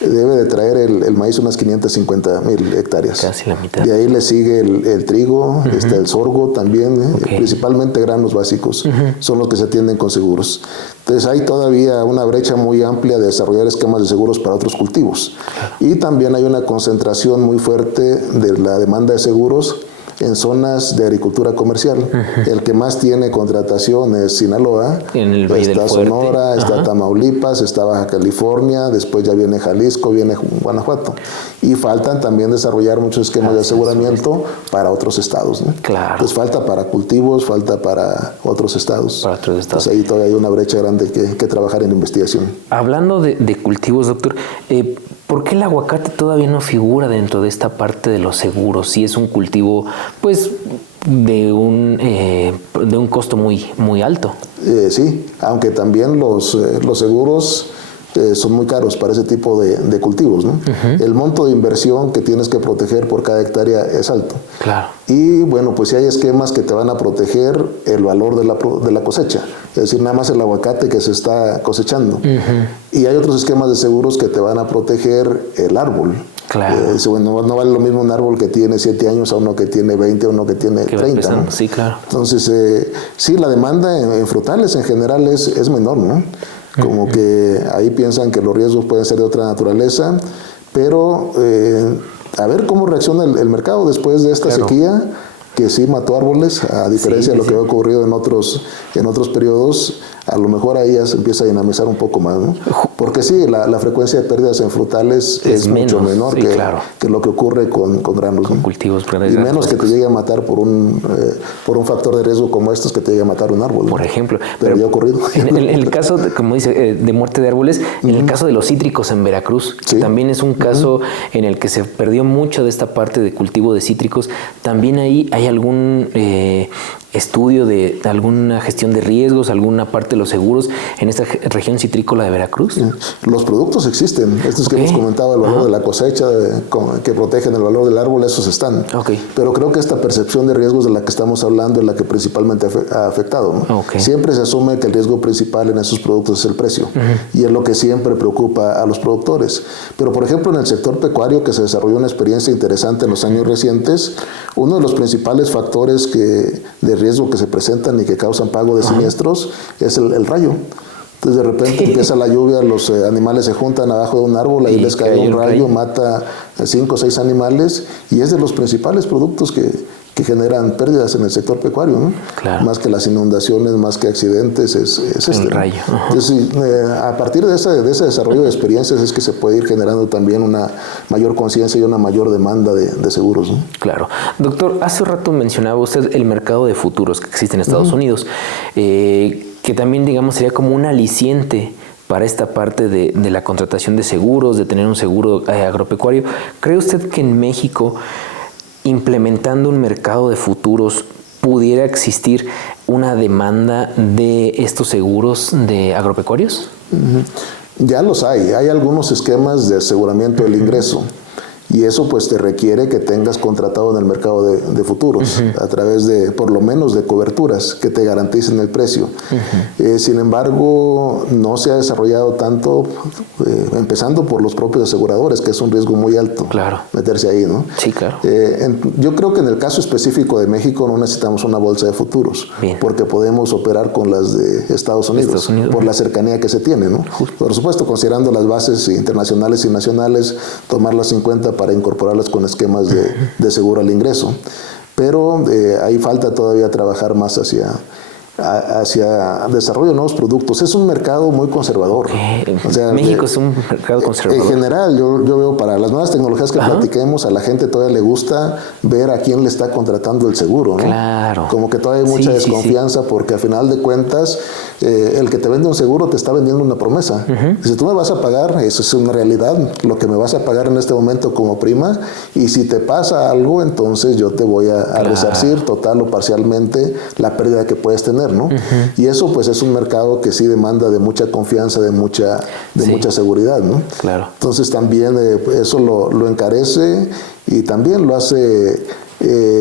debe de traer el maíz unas 550,000 hectáreas. Casi la mitad. De ahí le sigue el trigo, está el sorgo también, principalmente granos básicos, son los que se atienden con seguros. Entonces hay todavía una brecha muy amplia de desarrollar esquemas de seguros para otros cultivos. Y también hay una concentración muy fuerte de la demanda de seguros en zonas de agricultura comercial. El que más tiene contratación es Sinaloa, en el Valle está del Fuerte. Sonora, está Tamaulipas, está Baja California, después ya viene Jalisco, viene Guanajuato. Y faltan también desarrollar muchos esquemas de aseguramiento para otros estados, ¿no? Pues falta para cultivos, falta para otros estados. Pues ahí todavía hay una brecha grande que trabajar en investigación. Hablando de cultivos, doctor, ¿por qué el aguacate todavía no figura dentro de esta parte de los seguros? Si es un cultivo, pues, de un costo muy alto. Sí, aunque también los seguros son muy caros para ese tipo de cultivos, ¿no? El monto de inversión que tienes que proteger por cada hectárea es alto. Y bueno, pues si hay esquemas que te van a proteger el valor de la cosecha, es decir, nada más el aguacate que se está cosechando. Y hay otros esquemas de seguros que te van a proteger el árbol. Bueno, no vale lo mismo un árbol que tiene 7 años a uno que tiene 20, a uno que tiene 30, ¿no? Entonces, sí, la demanda en frutales en general es menor, ¿no? Como que ahí piensan que los riesgos pueden ser de otra naturaleza, pero a ver cómo reacciona el mercado después de esta sequía, que sí mató árboles, a diferencia de lo que ha ocurrido en otros periodos. A lo mejor ahí ya se empieza a dinamizar un poco más, ¿no? Porque sí, la frecuencia de pérdidas en frutales es mucho menor que lo que ocurre con granos. Con cultivos. Y menos que te llegue a matar por un factor de riesgo como estos, que te llegue a matar un árbol, ¿no? Por ejemplo. Pero ya ha ocurrido. En el caso, como dice, de muerte de árboles, en el caso de los cítricos en Veracruz, que también es un caso en el que se perdió mucho de esta parte de cultivo de cítricos, también ahí hay algún estudio de alguna gestión de riesgos, alguna parte de los seguros en esta región citrícola de Veracruz. Los productos existen, estos que hemos comentado, el valor de la cosecha, que protegen el valor del árbol, esos están. Pero creo que esta percepción de riesgos de la que estamos hablando es la que principalmente ha afectado, ¿no? Siempre se asume que el riesgo principal en esos productos es el precio, y es lo que siempre preocupa a los productores. Pero por ejemplo, en el sector pecuario, que se desarrolló una experiencia interesante en los años recientes, uno de los principales factores de riesgo que se presentan y que causan pago de siniestros es el rayo. Entonces de repente empieza la lluvia, los animales se juntan abajo de un árbol, ahí les cae un rayo, mata a 5 o 6 animales, y es de los principales productos que generan pérdidas en el sector pecuario, ¿no? Más que las inundaciones, más que accidentes, es el rayo. Entonces, a partir de ese desarrollo de experiencias es que se puede ir generando también una mayor conciencia y una mayor demanda de seguros, ¿no? Doctor, hace rato mencionaba usted el mercado de futuros que existe en Estados Unidos, que también, digamos, sería como un aliciente para esta parte de la contratación de seguros, de tener un seguro agropecuario. ¿Cree usted que en México, implementando un mercado de futuros, pudiera existir una demanda de estos seguros de agropecuarios? Ya los hay algunos esquemas de aseguramiento del ingreso Y eso pues te requiere que tengas contratado en el mercado de futuros a través de, por lo menos, de coberturas que te garanticen el precio. Sin embargo, no se ha desarrollado tanto, empezando por los propios aseguradores, que es un riesgo muy alto meterse ahí, ¿no? Sí, claro. Yo creo que en el caso específico de México no necesitamos una bolsa de futuros, porque podemos operar con las de Estados Unidos. Por la cercanía que se tiene, ¿no? Por supuesto, considerando las bases internacionales y nacionales, tomarlas en cuenta para incorporarlas con esquemas de seguro al ingreso. Pero ahí falta todavía trabajar más hacia desarrollo de nuevos productos. Es un mercado muy conservador. O sea, México es un mercado conservador. En general, yo veo para las nuevas tecnologías que platiquemos, a la gente todavía le gusta ver a quién le está contratando el seguro, ¿no? Claro. Como que todavía hay mucha desconfianza porque a final de cuentas el que te vende un seguro te está vendiendo una promesa. Si tú me vas a pagar, eso es una realidad, lo que me vas a pagar en este momento como prima, y si te pasa algo, entonces yo te voy a resarcir total o parcialmente la pérdida que puedes tener, ¿no? Y eso pues es un mercado que sí demanda de mucha confianza, de mucha seguridad, ¿no? Claro. Entonces también eso lo encarece y también lo hace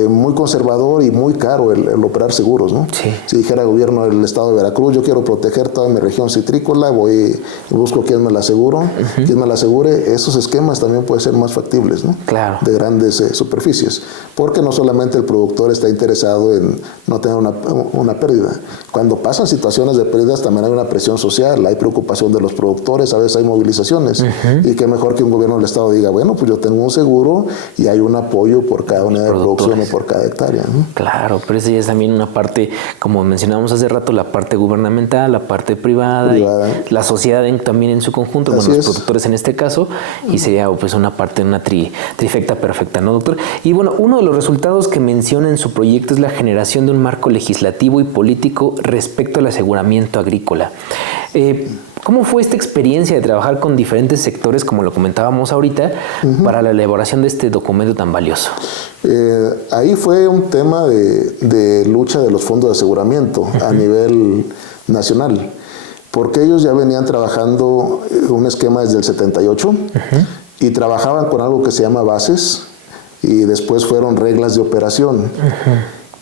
muy conservador y muy caro el operar seguros, ¿no? Si dijera el gobierno del estado de Veracruz, yo quiero proteger toda mi región citrícola, voy y busco quién me la aseguro, quién me la asegure, esos esquemas también pueden ser más factibles, ¿no? Claro. De grandes superficies, porque no solamente el productor está interesado en no tener una pérdida. Cuando pasan situaciones de pérdidas también hay una presión social, hay preocupación de los productores, a veces hay movilizaciones, y qué mejor que un gobierno del estado diga, bueno, pues yo tengo un seguro y hay un apoyo por cada unidad de producción o por cada hectárea, ¿no? Claro, pero esa ya es también una parte, como mencionábamos hace rato, la parte gubernamental, la parte privada. Y la sociedad también en su conjunto, bueno, los productores en este caso, y sería pues una parte, una trifecta perfecta, ¿no, doctor? Y bueno, uno de los resultados que menciona en su proyecto es la generación de un marco legislativo y político respecto al aseguramiento agrícola. ¿Cómo fue esta experiencia de trabajar con diferentes sectores, como lo comentábamos ahorita, para la elaboración de este documento tan valioso? Ahí fue un tema de lucha de los fondos de aseguramiento a nivel nacional, porque ellos ya venían trabajando un esquema desde el 78 y trabajaban con algo que se llama bases y después fueron reglas de operación.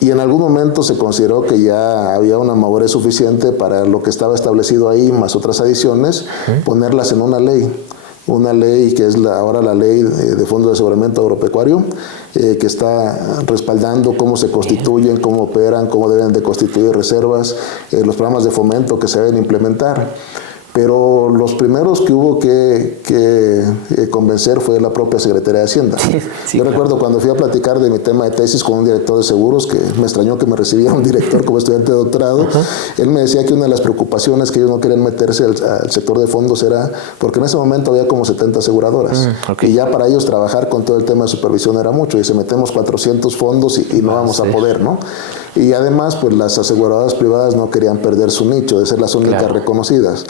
Y en algún momento se consideró que ya había una madurez suficiente para lo que estaba establecido ahí, más otras adiciones, ponerlas en una ley que es ahora la ley de Fondo de Aseguramiento Agropecuario, que está respaldando cómo se constituyen, cómo operan, cómo deben de constituir reservas, los programas de fomento que se deben implementar. Pero los primeros que hubo que convencer fue la propia Secretaría de Hacienda. Yo recuerdo cuando fui a platicar de mi tema de tesis con un director de seguros, que me extrañó que me recibiera un director como estudiante de doctorado, él me decía que una de las preocupaciones que ellos no querían meterse al sector de fondos era porque en ese momento había como 70 aseguradoras. Y ya para ellos trabajar con todo el tema de supervisión era mucho. Y se metemos 400 fondos y no vamos a poder, ¿no? Y además, pues las aseguradoras privadas no querían perder su nicho, de ser las únicas reconocidas.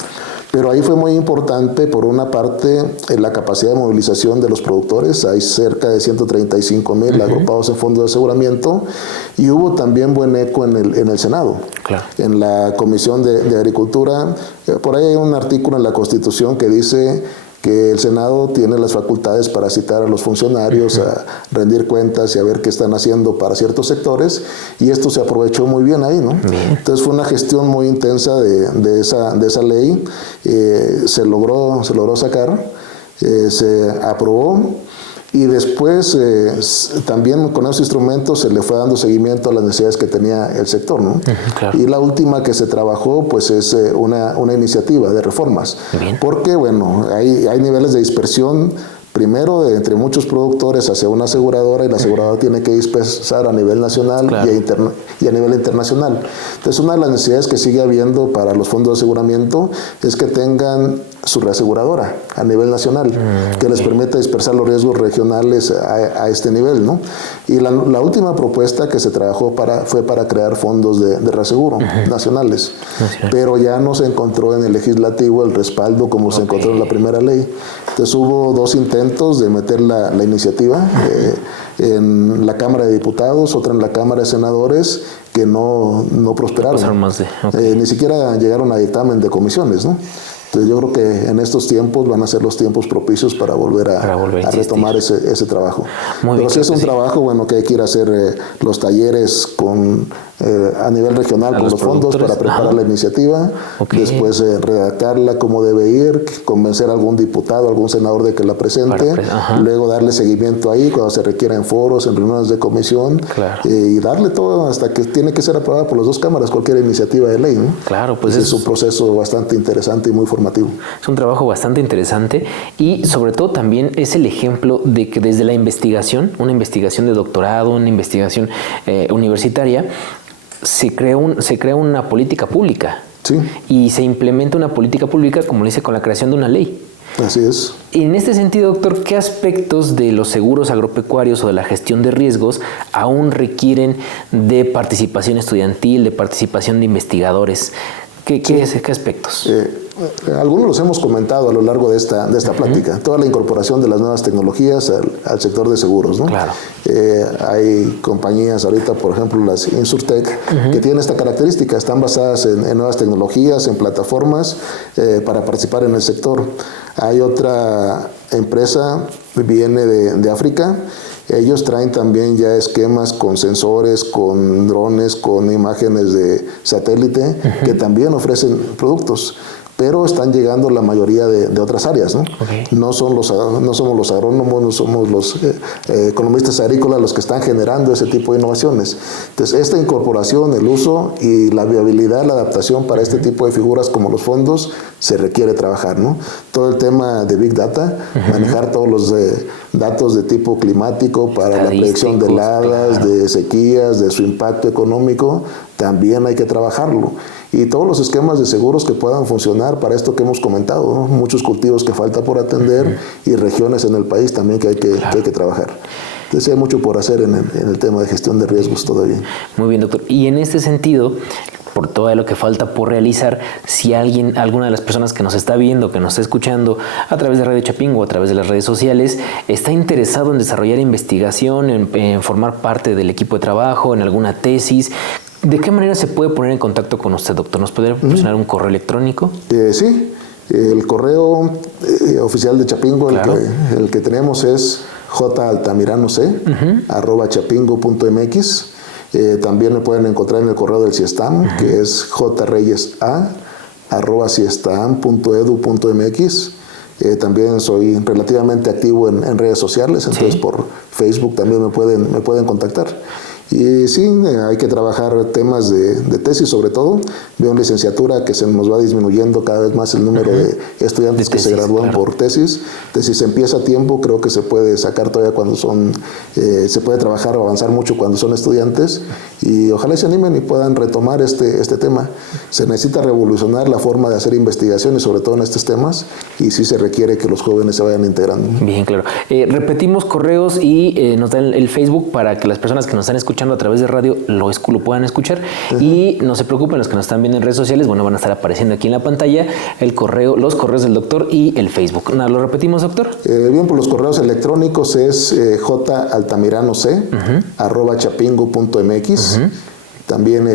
Pero ahí fue muy importante, por una parte, la capacidad de movilización de los productores. Hay cerca de 135,000 agrupados en fondos de aseguramiento, y hubo también buen eco en el Senado. En la Comisión de Agricultura, por ahí hay un artículo en la Constitución que dice que el Senado tiene las facultades para citar a los funcionarios, a rendir cuentas y a ver qué están haciendo para ciertos sectores, y esto se aprovechó muy bien ahí, ¿no? Entonces fue una gestión muy intensa de esa ley, se logró sacar, se aprobó, y después también con esos instrumentos se le fue dando seguimiento a las necesidades que tenía el sector, ¿no? Y la última que se trabajó pues es una iniciativa de reformas, porque bueno, hay niveles de dispersión. Primero, entre muchos productores hacia una aseguradora, y la aseguradora tiene que dispersar a nivel nacional y a nivel internacional. Entonces, una de las necesidades que sigue habiendo para los fondos de aseguramiento es que tengan su reaseguradora a nivel nacional, que les permita dispersar los riesgos regionales a este nivel, ¿no? Y la última propuesta que se trabajó fue para crear fondos de reaseguro nacionales, pero ya no se encontró en el legislativo el respaldo como se encontró en la primera ley. Entonces hubo dos intentos de meter la iniciativa en la Cámara de Diputados, otra en la Cámara de Senadores, que no prosperaron. Ni siquiera llegaron a dictamen de comisiones, ¿no? Entonces yo creo que en estos tiempos van a ser los tiempos propicios para volver a retomar ese trabajo. Pero sí es un trabajo, bueno, que hay que ir a hacer los talleres a nivel regional con los fondos para preparar la iniciativa, después redactarla como debe ir, convencer a algún diputado, algún senador de que la presente, luego darle seguimiento ahí cuando se requiera en foros, en reuniones de comisión, y darle todo hasta que tiene que ser aprobada por las dos cámaras, cualquier iniciativa de ley, ¿no? Claro, pues es un proceso bastante interesante y muy formativo. Es un trabajo bastante interesante y sobre todo también es el ejemplo de que desde la investigación, una investigación de doctorado, una investigación universitaria, se crea una política pública. Sí. Y se implementa una política pública, como lo dice, con la creación de una ley. Así es. Y en este sentido, doctor, ¿qué aspectos de los seguros agropecuarios o de la gestión de riesgos aún requieren de participación estudiantil, de participación de investigadores? ¿Qué aspectos? Algunos los hemos comentado a lo largo de esta plática. Toda la incorporación de las nuevas tecnologías al sector de seguros, ¿no? Claro. Hay compañías ahorita, por ejemplo, las Insurtech, que tienen esta característica. Están basadas en nuevas tecnologías, en plataformas para participar en el sector. Hay otra empresa que viene de África. Ellos traen también ya esquemas con sensores, con drones, con imágenes de satélite, que también ofrecen productos, pero están llegando la mayoría de otras áreas, ¿no? No somos los agrónomos, no somos los economistas agrícolas los que están generando ese tipo de innovaciones. Entonces, esta incorporación, el uso y la viabilidad, la adaptación para este tipo de figuras como los fondos, se requiere trabajar, ¿no? Todo el tema de Big Data, manejar todos los datos de tipo climático para la predicción de heladas, de sequías, de su impacto económico, también hay que trabajarlo. Y todos los esquemas de seguros que puedan funcionar para esto que hemos comentado, ¿no? Muchos cultivos que falta por atender y regiones en el país también que hay que trabajar. Entonces hay mucho por hacer en el tema de gestión de riesgos todavía. Muy bien, doctor. Y en este sentido, por todo lo que falta por realizar, si alguna de las personas que nos está viendo, que nos está escuchando a través de Radio Chapingo o a través de las redes sociales, está interesado en desarrollar investigación, en formar parte del equipo de trabajo, en alguna tesis, ¿de qué manera se puede poner en contacto con usted, doctor? ¿Nos podría proporcionar un correo electrónico? Sí, el correo oficial de Chapingo, claro, el que tenemos es jaltamirano.c@chapingo.mx. También me pueden encontrar en el correo del CIESTAM, que es jreyesa@ciestam.edu.mx. También soy relativamente activo en redes sociales, entonces por Facebook también me pueden contactar. Y sí, hay que trabajar temas de tesis sobre todo. Veo en licenciatura que se nos va disminuyendo cada vez más el número de estudiantes que se gradúan por tesis. Entonces, si se empieza a tiempo, creo que se puede sacar todavía cuando se puede trabajar o avanzar mucho cuando son estudiantes. Y ojalá se animen y puedan retomar este tema. Se necesita revolucionar la forma de hacer investigaciones, sobre todo en estos temas, y sí se requiere que los jóvenes se vayan integrando. Bien, claro. Repetimos correos y nos dan el Facebook para que las personas que nos están escuchando a través de radio lo puedan escuchar. Y no se preocupen, los que nos están viendo en redes sociales, bueno, van a estar apareciendo aquí en la pantalla los correos del doctor y el Facebook. ¿Lo repetimos, doctor? Bien, por los correos electrónicos es jaltamirano.c@chapingo.mx. También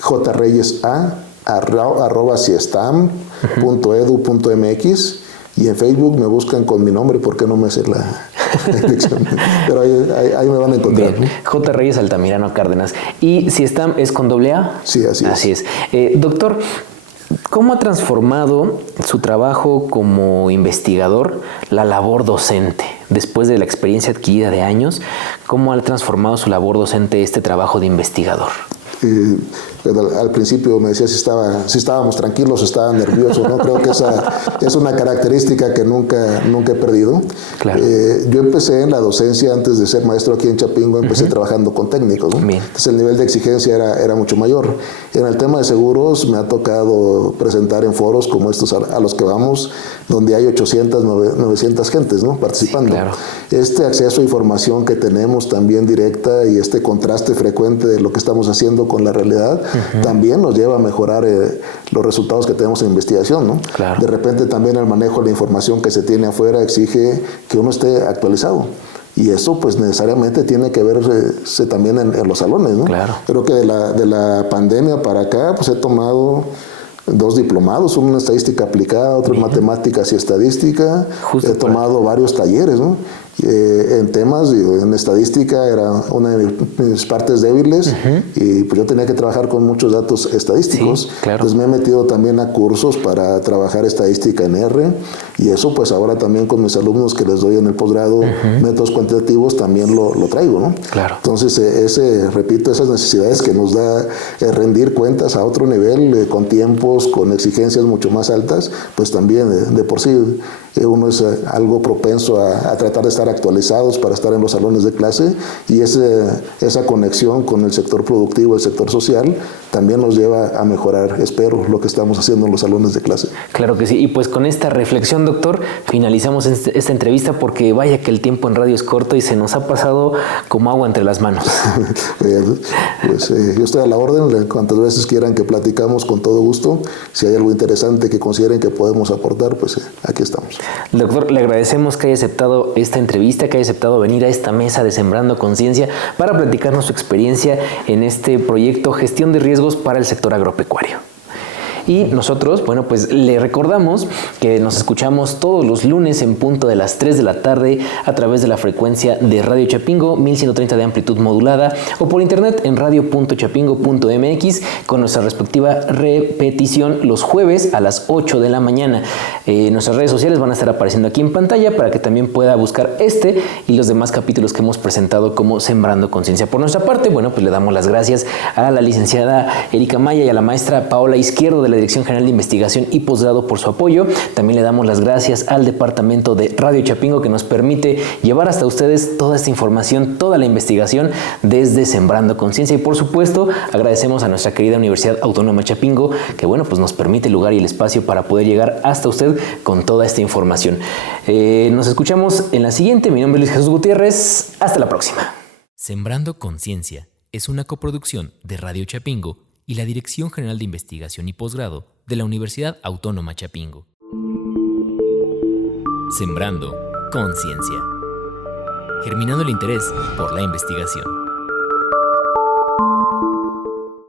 jreyesa@ciestam.edu.mx. Y en Facebook me buscan con mi nombre porque no me sé la dirección. Pero ahí me van a encontrar. Bien, J. Reyes Altamirano Cárdenas. ¿Y CIESTAM es con doble A? Sí, así es. Así es. Doctor, ¿cómo ha transformado su trabajo como investigador la labor docente? Después de la experiencia adquirida de años, ¿cómo ha transformado su labor docente este trabajo de investigador? Al principio me decía si estábamos tranquilos, estaba nervioso, ¿no? Creo que esa es una característica que nunca he perdido. Claro. Yo empecé en la docencia antes de ser maestro aquí en Chapingo, empecé trabajando con técnicos, ¿no? Entonces el nivel de exigencia era mucho mayor. En el tema de seguros me ha tocado presentar en foros como estos a los que vamos, donde hay 800, 900 gentes, ¿no? Participando. Sí, claro. Este acceso a información que tenemos también directa y este contraste frecuente de lo que estamos haciendo con la realidad, también nos lleva a mejorar los resultados que tenemos en investigación, ¿no? Claro. De repente también el manejo de la información que se tiene afuera exige que uno esté actualizado. Y eso pues necesariamente tiene que verse también en los salones, ¿no? Claro. Creo que de la pandemia para acá pues he tomado 2 diplomados, uno en estadística aplicada, otro en matemáticas y estadística. He tomado varios talleres, ¿no? En temas, en estadística era una de mis partes débiles, y pues yo tenía que trabajar con muchos datos estadísticos. Sí, claro. Entonces me he metido también a cursos para trabajar estadística en R, y eso pues ahora también con mis alumnos que les doy en el posgrado métodos cuantitativos también lo traigo, ¿no? Claro. Entonces repito, esas necesidades que nos da rendir cuentas a otro nivel, con tiempos, con exigencias mucho más altas, pues también de por sí uno es algo propenso a tratar de estar actualizados para estar en los salones de clase, y esa conexión con el sector productivo, el sector social, también nos lleva a mejorar, espero, lo que estamos haciendo en los salones de clase. Claro que sí, y pues con esta reflexión, doctor, finalizamos esta entrevista, porque vaya que el tiempo en radio es corto y se nos ha pasado como agua entre las manos. Pues yo estoy a la orden, cuantas veces quieran que platicamos, con todo gusto. Si hay algo interesante que consideren que podemos aportar, pues aquí estamos. Doctor, le agradecemos que haya aceptado esta entrevista, que haya aceptado venir a esta mesa de Sembrando Conciencia para platicarnos su experiencia en este proyecto Gestión de Riesgos para el sector agropecuario. Y nosotros, bueno, pues le recordamos que nos escuchamos todos los lunes en punto de las 3 de la tarde a través de la frecuencia de Radio Chapingo, 1130 de amplitud modulada, o por internet en radio.chapingo.mx, con nuestra respectiva repetición los jueves a las 8 de la mañana. Nuestras redes sociales van a estar apareciendo aquí en pantalla para que también pueda buscar este y los demás capítulos que hemos presentado como Sembrando Conciencia. Por nuestra parte, bueno, pues le damos las gracias a la licenciada Erika Maya y a la maestra Paola Izquierdo de la Dirección General de Investigación y Posgrado por su apoyo. También le damos las gracias al departamento de Radio Chapingo, que nos permite llevar hasta ustedes toda esta información, toda la investigación desde Sembrando Conciencia. Y por supuesto, agradecemos a nuestra querida Universidad Autónoma Chapingo, que bueno, pues nos permite el lugar y el espacio para poder llegar hasta usted con toda esta información. Nos escuchamos en la siguiente. Mi nombre es Luis Jesús Gutiérrez. Hasta la próxima. Sembrando Conciencia es una coproducción de Radio Chapingo y la Dirección General de Investigación y Posgrado de la Universidad Autónoma Chapingo. Sembrando Conciencia. Germinando el interés por la investigación.